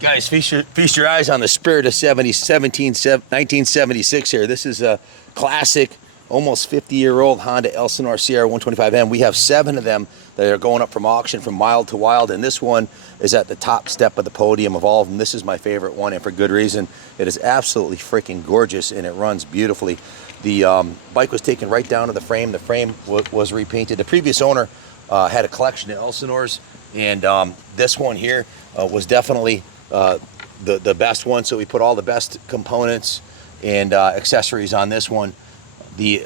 Guys, feast your eyes on the Spirit of 1976 here. This is a classic, almost 50-year-old Honda Elsinore CR 125M. We have 7 of them that are going up from auction from wild to wild, and this one is at the top step of the podium of all of them. This is my favorite one, and for good reason. It is absolutely freaking gorgeous, and it runs beautifully. The bike was taken right down to the frame. The frame was repainted. The previous owner had a collection of Elsinores, and this one here was definitely the best one, so we put all the best components and accessories on this one. The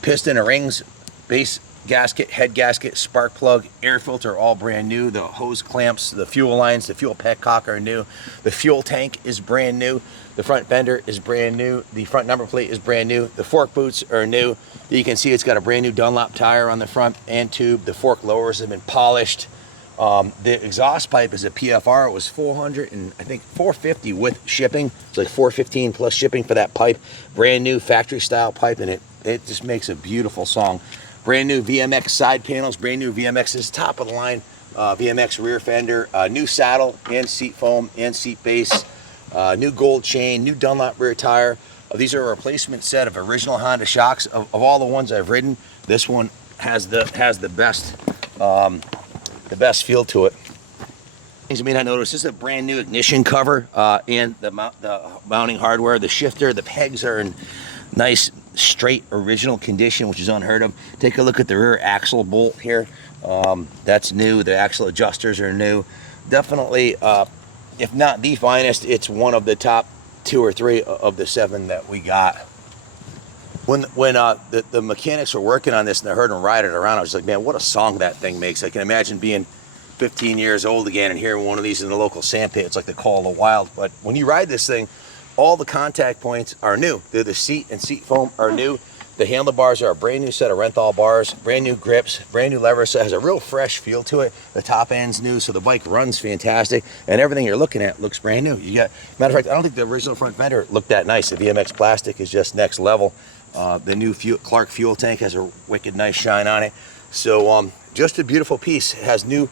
piston and rings, base gasket, head gasket, spark plug, air filter, all brand new. The hose clamps, the fuel lines, the fuel petcock are new. The fuel tank is brand new. The front fender is brand new. The front number plate is brand new. The fork boots are new. You can see it's got a brand new Dunlop tire on the front and tube. The fork lowers have been polished. The exhaust pipe is a PFR. It was $450 with shipping. It's like $415 plus shipping for that pipe. Brand new factory style pipe, and it just makes a beautiful song. Brand new VMX side panels. Brand new VMX is top of the line. VMX rear fender. New saddle and seat foam and seat base. New gold chain. New Dunlop rear tire. These are a replacement set of original Honda shocks. Of all the ones I've ridden, this one has the best feel to it. Things you may not notice, this is a brand new ignition cover and the mounting hardware. The shifter, the pegs are in nice straight original condition, which is unheard of. Take a look at the rear axle bolt here. That's new. The axle adjusters are new. Definitely, if not the finest, it's one of the top 2 or 3 of the 7 that we got. When the mechanics were working on this and I heard them ride it around, I was like, man, what a song that thing makes. I can imagine being 15 years old again and hearing one of these in the local sandpit. It's like the call of the wild. But when you ride this thing, all the contact points are new. The seat and seat foam are new. The handlebars are a brand new set of Renthal bars, brand new grips, brand new levers. So it has a real fresh feel to it. The top end's new, so the bike runs fantastic, and everything you're looking at looks brand new. Matter of fact, I don't think the original front fender looked that nice. The VMX plastic is just next level. The new Clark fuel tank has a wicked nice shine on it. So just a beautiful piece. It has new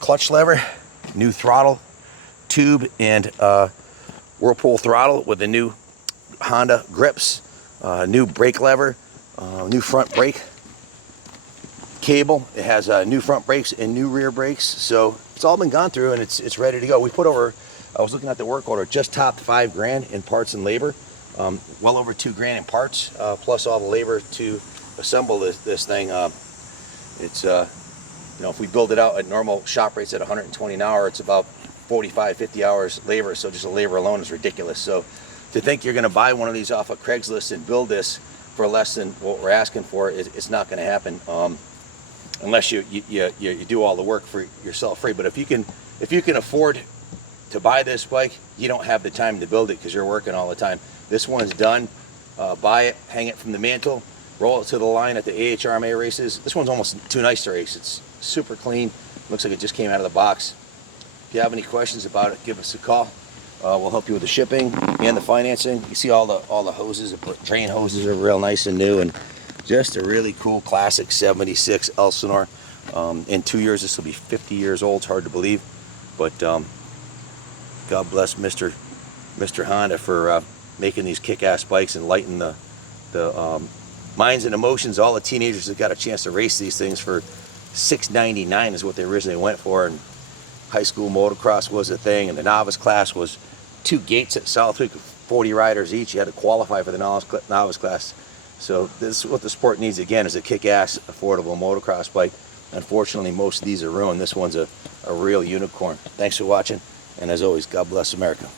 clutch lever, new throttle tube, and Whirlpool throttle with the new Honda grips, new brake lever, new front brake cable. It has new front brakes and new rear brakes. So it's all been gone through and it's ready to go. We put over, I was looking at the work order, just topped $5 grand in parts and labor. Well over $2 grand in parts, plus all the labor to assemble this thing. If we build it out at normal shop rates at 120 an hour, it's about 45, 50 hours labor. So just the labor alone is ridiculous. So to think you're going to buy one of these off of Craigslist and build this for less than what we're asking for, it's not going to happen unless you do all the work for yourself free. But if you can afford to buy this bike, you don't have the time to build it because you're working all the time. This one's done. Buy it, hang it from the mantle, roll it to the line at the AHRMA races. This one's almost too nice to race. It's super clean. Looks like it just came out of the box. If you have any questions about it, give us a call. We'll help you with the shipping and the financing. You see all the hoses, the drain hoses are real nice and new, and just a really cool classic 76 Elsinore. In 2 years, this will be 50 years old. It's hard to believe, but God bless Mr. Honda for making these kick-ass bikes and lighten the minds and emotions. All the teenagers that got a chance to race these things for $6.99 is what they originally went for, and high school motocross was a thing, and the novice class was 2 gates at Southwick, 40 riders each. You had to qualify for the novice class. So this is what the sport needs again, is a kick-ass affordable motocross bike. Unfortunately, most of these are ruined. This one's a real unicorn. Thanks for watching, and as always, God bless America.